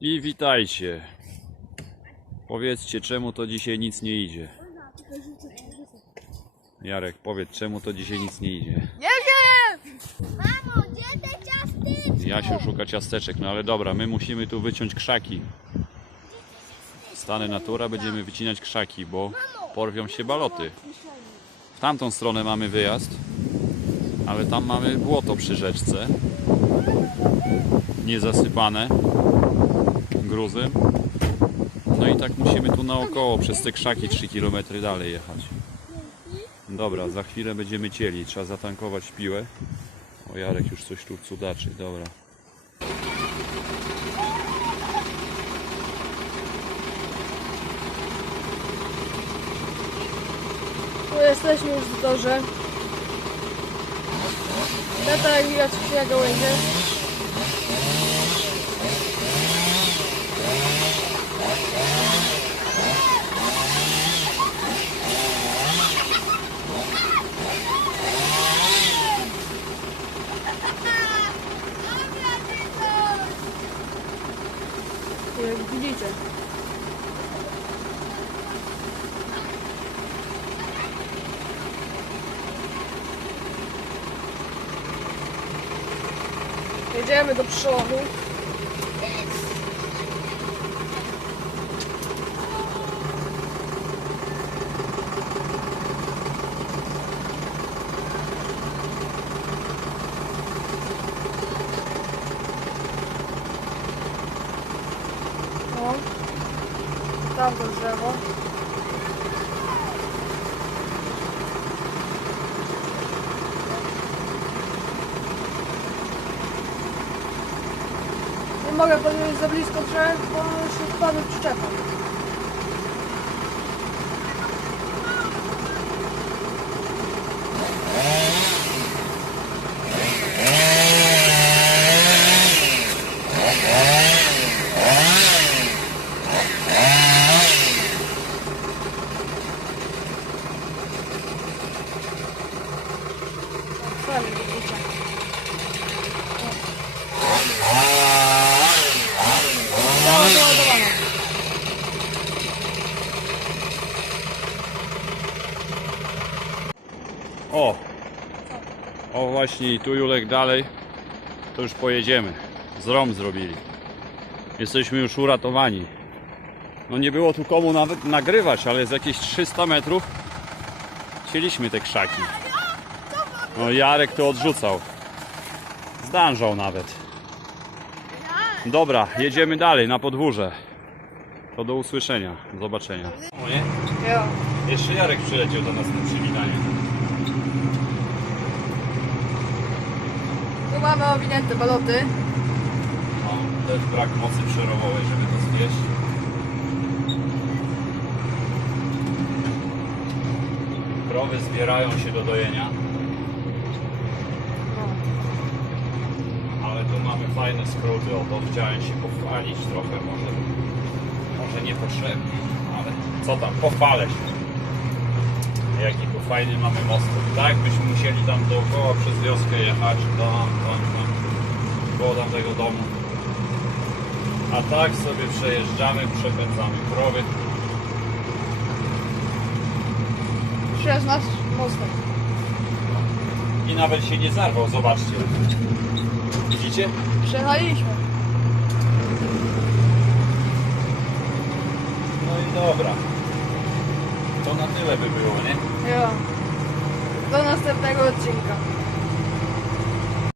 I witajcie. Powiedzcie, czemu to dzisiaj nic nie idzie. Jarek, powiedz, czemu to dzisiaj nic nie idzie. Nie wiem! Mamo, gdzie te ciasteczki? Jasiu szuka ciasteczek, no ale dobra, my musimy tu wyciąć krzaki. Stany natura, będziemy wycinać krzaki, bo porwią się baloty. W tamtą stronę mamy wyjazd, ale tam mamy błoto przy rzeczce. Niezasypane gruzem. No i tak musimy tu naokoło przez te krzaki 3 km dalej jechać. Dobra, za chwilę będziemy cieli. Trzeba zatankować piłę. O Jarek już coś tu cudaczy, dobra. Tu jesteśmy już w torze. Tata jak widać gołęzie. Jak widzicie. Jedziemy do przodu. O, tamto drzewo. Nie mogę podjechać za blisko drzew, bo się wpadł przyczepą. O! O właśnie tu Julek dalej. To już pojedziemy. Zrom zrobili. Jesteśmy już uratowani. No nie było tu komu nawet nagrywać, ale z jakieś 300 metrów chcieliśmy te krzaki. No Jarek to odrzucał. Zdążał nawet. Dobra, jedziemy dalej na podwórze. To do usłyszenia. Do zobaczenia. O nie? Jo. Jeszcze Jarek przyleciał do nas na przywitanie. Tu mamy owinięte baloty. No, to jest brak mocy przerobowej, żeby to zjeść. Krowy zbierają się do dojenia, ale tu mamy fajne skróty. O to chciałem się pochwalić trochę, może, może niepotrzebnie, ale co tam, pochwalę się. Jaki tu fajny mamy most. Tak byśmy musieli tam dookoła przez wioskę jechać, tam, tam, tam, koło tamtego domu. A tak sobie przejeżdżamy, przepędzamy krowy. Przez nas mostem. I nawet się nie zarwał, zobaczcie. Widzicie? Przejechaliśmy. No i dobra. To na tyle by było, nie? Jo. Do następnego odcinka.